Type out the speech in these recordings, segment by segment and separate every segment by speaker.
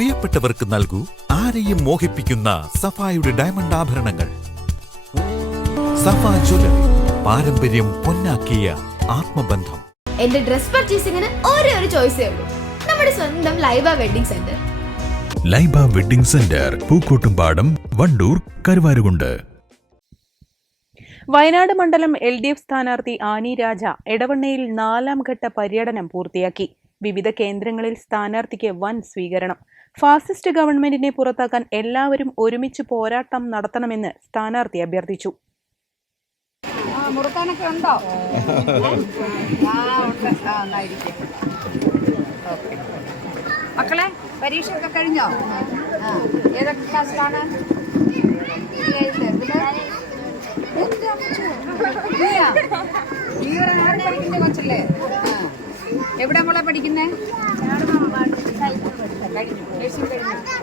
Speaker 1: പ്രിയപ്പെട്ടവർക്ക് നൽകൂ ആരെയും മോഹിപ്പിക്കുന്ന സഫായുടെ ഡയമണ്ട് ആഭരണങ്ങൾ. സഫ ജ്വല്ലറി പാരമ്പര്യം പൊന്നാക്കിയ ആത്മബന്ധം.
Speaker 2: എന്റെ ഡ്രസ് പർച്ചേസിംഗിന് ഒരേ ഒരു ചോയ്സേ ഉള്ളൂ. നമ്മുടെ സ്വന്തം Laiba wedding centre
Speaker 3: Laiba wedding centre Pookkottumpadam Wandoor Karuvarakundu.
Speaker 4: Wayanad മണ്ഡലം എൽ ഡി എഫ് സ്ഥാനാർത്ഥി ആനി രാജ എടവണ്ണയിൽ നാലാം ഘട്ട പര്യടനം പൂർത്തിയാക്കി. വിവിധ കേന്ദ്രങ്ങളിൽ സ്ഥാനാർത്ഥിക്ക് വൻ സ്വീകരണം. ഫാസിസ്റ്റ് ഗവൺമെന്റിനെ പുറത്താക്കാൻ എല്ലാവരും ഒരുമിച്ച് പോരാട്ടം നടത്തണമെന്ന് സ്ഥാനാർത്ഥി അഭ്യർത്ഥിച്ചു.
Speaker 5: മക്കളെ പരീക്ഷയൊക്കെ കഴിഞ്ഞോ? ഏതൊക്കെ ക്ലാസ്സിലാണ്. നീ ഒരു പഠിക്കുന്ന കൊച്ചല്ലേ? എവിടെ മോളെ പഠിക്കുന്നേ?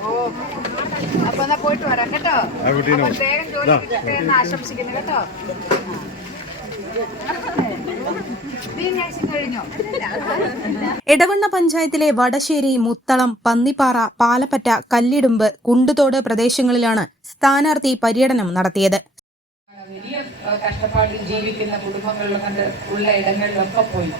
Speaker 5: ഓ അപ്പൊ എന്നാ പോയിട്ട് വരാം കേട്ടോ വേഗം ജോലി കിട്ടട്ടെ എന്ന് ആശംസിക്കുന്നു കേട്ടോ.
Speaker 6: എടവണ്ണ പഞ്ചായത്തിലെ വടശ്ശേരി മുത്തളം പന്നിപ്പാറ പാലപ്പറ്റ കല്ലിടുമ്പ് കുണ്ടുതോട് പ്രദേശങ്ങളിലാണ് സ്ഥാനാർത്ഥി പര്യടനം നടത്തിയത്.
Speaker 5: വലിയ കഷ്ടപ്പാടിൽ ജീവിക്കുന്ന കുടുംബങ്ങളിലും കണ്ട് ഉള്ള ഇടങ്ങളിലൊക്കെ പോയി.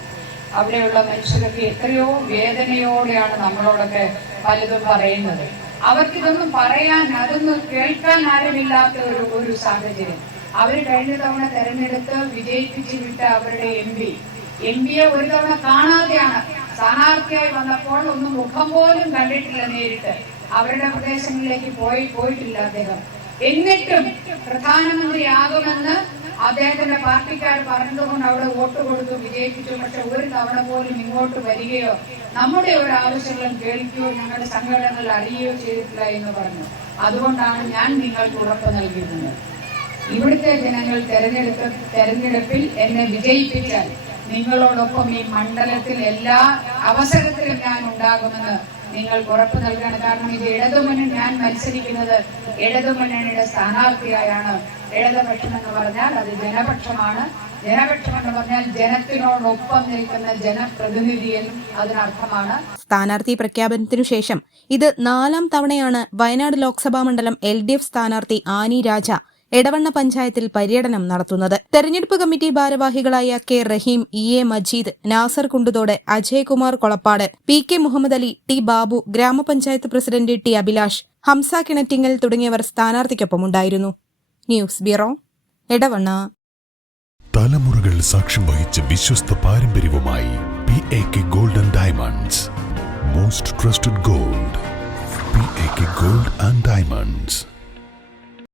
Speaker 5: അവിടെയുള്ള മനുഷ്യരൊക്കെ എത്രയോ വേദനയോടെയാണ് നമ്മളോടൊക്കെ പലതും പറയുന്നത്. അവർക്കിതൊന്നും പറയാൻ അതൊന്നും കേൾക്കാൻ ആരുമില്ലാത്ത ഒരു ഒരു സാഹചര്യം. അവർ കഴിഞ്ഞ തവണ തെരഞ്ഞെടുത്ത് വിജയിപ്പിച്ചു വിട്ട അവരുടെ എം പി. എം പിയെ ഒരു തവണ കാണാതെയാണ് സ്ഥാനാർത്ഥിയായി വന്നപ്പോൾ ഒന്നും മുഖം പോലും കണ്ടിട്ടില്ല നേരിട്ട്. അവരുടെ പ്രദേശങ്ങളിലേക്ക് പോയി പോയിട്ടില്ല അദ്ദേഹം. എന്നിട്ടും പ്രധാനമന്ത്രിയാകുമെന്ന് അദ്ദേഹത്തിന്റെ പാർട്ടിക്കാർ പറഞ്ഞതുകൊണ്ട് അവിടെ വോട്ട് കൊടുത്തു വിജയിപ്പിച്ചു. പക്ഷെ ഒരു തവണ പോലും ഇങ്ങോട്ട് വരികയോ നമ്മുടെ ഒരു ആവശ്യങ്ങളും കേൾക്കുകയോ ഞങ്ങളുടെ സംഘടനകൾ അറിയുകയോ ചെയ്തിട്ടില്ല എന്ന് പറഞ്ഞു. അതുകൊണ്ടാണ് ഞാൻ നിങ്ങൾക്ക് ഉറപ്പ് നൽകിയിരുന്നത്. ഇവിടുത്തെ ജനങ്ങൾ തെരഞ്ഞെടുത്ത തെരഞ്ഞെടുപ്പിൽ എന്നെ വിജയിപ്പിച്ചാൽ നിങ്ങളോടൊപ്പം ഈ മണ്ഡലത്തിൽ എല്ലാ അവസരത്തിലും ഞാൻ ഉണ്ടാകുമെന്ന് നിങ്ങൾക്ക് ഉറപ്പ് നൽകണം കാരണം ഇത് ഇടതുമുന്നണി ഞാൻ മത്സരിക്കുന്നത് ഇടതുമുന്നണിയുടെ സ്ഥാനാർത്ഥിയായാണ്. ഇടതുപക്ഷം എന്ന് പറഞ്ഞാൽ അത് ജനപക്ഷമാണ്. ജനപക്ഷം എന്ന് പറഞ്ഞാൽ ജനത്തിനോടൊപ്പം നിൽക്കുന്ന ജനപ്രതിനിധി എന്നും അതിനർത്ഥമാണ്.
Speaker 6: സ്ഥാനാർത്ഥി പ്രഖ്യാപനത്തിനു ശേഷം ഇത് നാലാം തവണയാണ് വയനാട് ലോക്സഭാ മണ്ഡലം എൽ ഡി എഫ് സ്ഥാനാർത്ഥി ആനി രാജ എടവണ്ണ പഞ്ചായത്തിൽ പര്യടനം നടത്തുന്നത്. തെരഞ്ഞെടുപ്പ് കമ്മിറ്റി ഭാരവാഹികളായ K Raheem E A Majeed Nasar Kunduthodu Ajaykumar Kolappad P K Muhammad Ali T Babu ഗ്രാമപഞ്ചായത്ത് പ്രസിഡന്റ് ടി അഭിലാഷ് ഹംസ കിണറ്റിങ്ങൽ തുടങ്ങിയവർ സ്ഥാനാർത്ഥിക്കൊപ്പമുണ്ടായിരുന്നു. News bureau Edavanna.
Speaker 3: തലമുറകൾ സാക്ഷ്യം വഹിച്ച വിശ്വസ്ത പാരമ്പര്യവുമായി P A K golden diamonds. Most trusted gold P A K gold and diamonds.